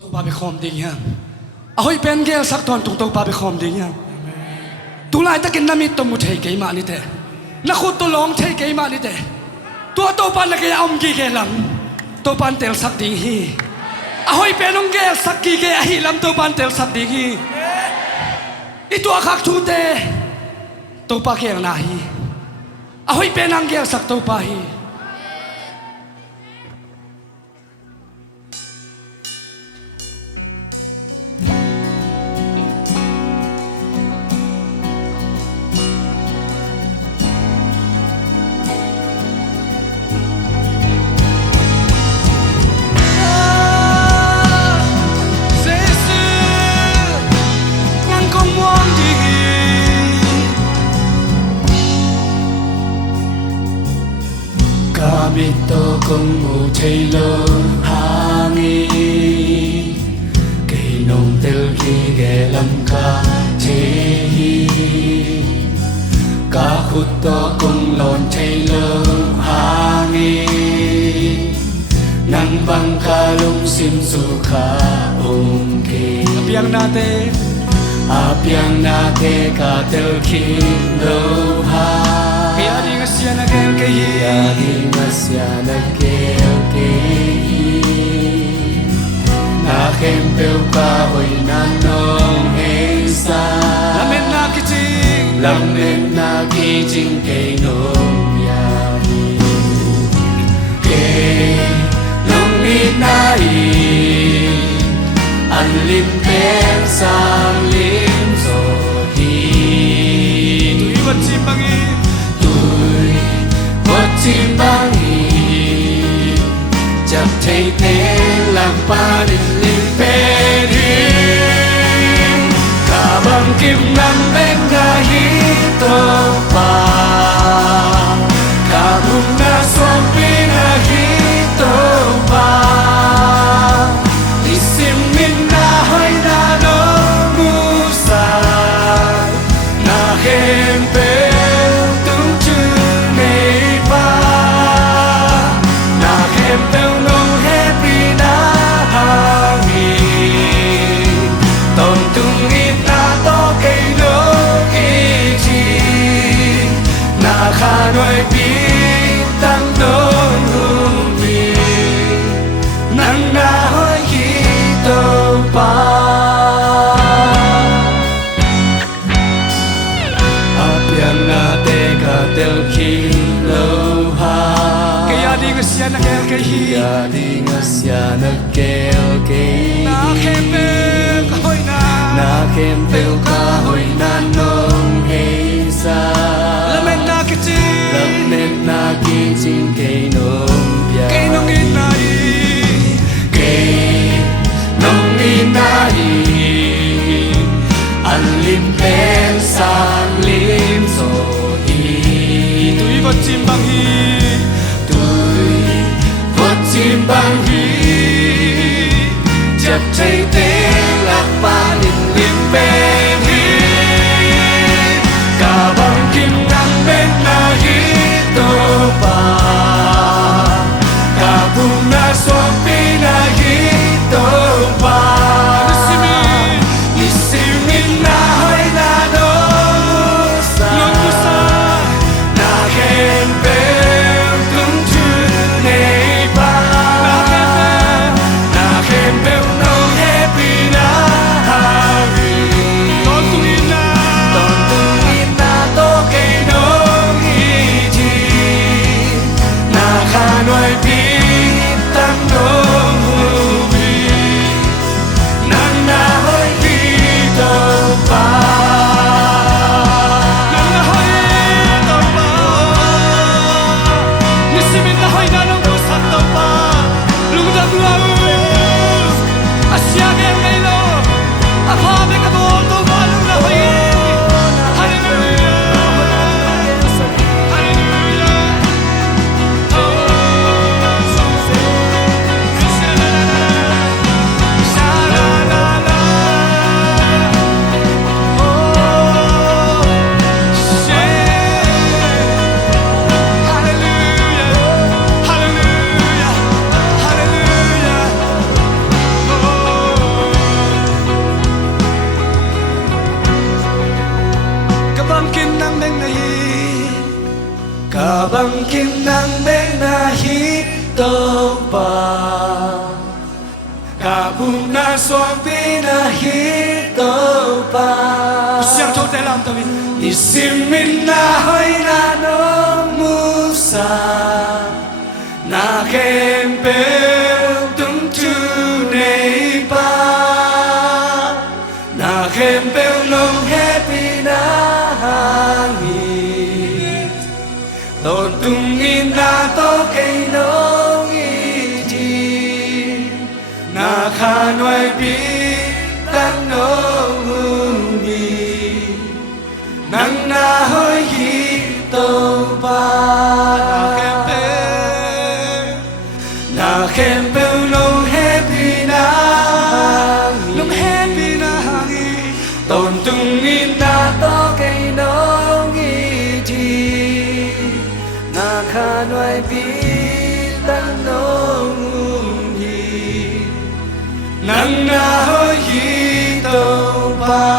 ตัวปาไปคอมดีเงี้ยเอาให้เป็นเกลสักตอนตรงตัวปาไปคอมดีเงี้ยตุลายตะกินน้ำมิตรมุเทเกยมานี่เตะนักขุดตัวลองเทเกยมานี่เตะตัวปันนักเกยอมกี่เกลังตัวปันเตลสักดีฮีเอาให้เป็นองเกลสักกี่เกยฮีลำตัวปันเตลสักดีฮีอีตัวขักชูเตตัวปาเกลนาฮีเอาให้เป็นองเกลสักตัวปาฮี Mito kong mu thay lo hangi cây nông tel khi ghé lâm ca thế hi ca khut to kong lon thay lo hangi nang bang ka lung sim su kha om ke apiang na te ka tel khi lo ha SIAN na Kimpu ka hoy na Nong Hehpihna Lamh Cin kay Nong Nong Hehpihna an lim pen sang lim so hi chim băng hi chập thấy thế làm ba đình lim bên hi cả băng kim năm bên ga hi tô ba cả bung na xuân pin na hi tô ba đi sim min na hơi na no musa na hem pe Nong Hehpihna hangi ton tung ita to cây lo ki chi na kha noi pi tăng non hung pi nang na hoi ki to pa apiang na te ka tel ki lo ha SIAN na kel kay hi SIAN na kel kay na Kimpu ka hoy na Kimpu ka hoy na Nong Hehpihna Lamh Cin kay Nong Hehpihna kay Nong Hehpihna an lim pen sang lim so hi tuy vật chim băng hi chim băng hi chập cháy té lạc ba đình lim bên hi cả băng kim nắng bên na hi tô ba cả vùng na xóa pi na hi tô ba Lisimin na hơi na đô sa na khen bèo tung chư này ba Nong Hehpihna kim nang bên na hi tô ba cả bùn na xoang pi na hi tô ba siang thâu tê làm tao đi đi sim min na hoi na no mu sa na khem bel tung tu nei ba na khem bel nong hehpihna hangi tôn tung in na to cây nong i chi na kha noi bi tan nong hung bi nang na hoi hi tô ba na khem bel nong hehpihna nong hehpihna hangi tôn tung in na to cây nong i chi na kha noi bi tan nong hung hi nang na hoi hi tô ba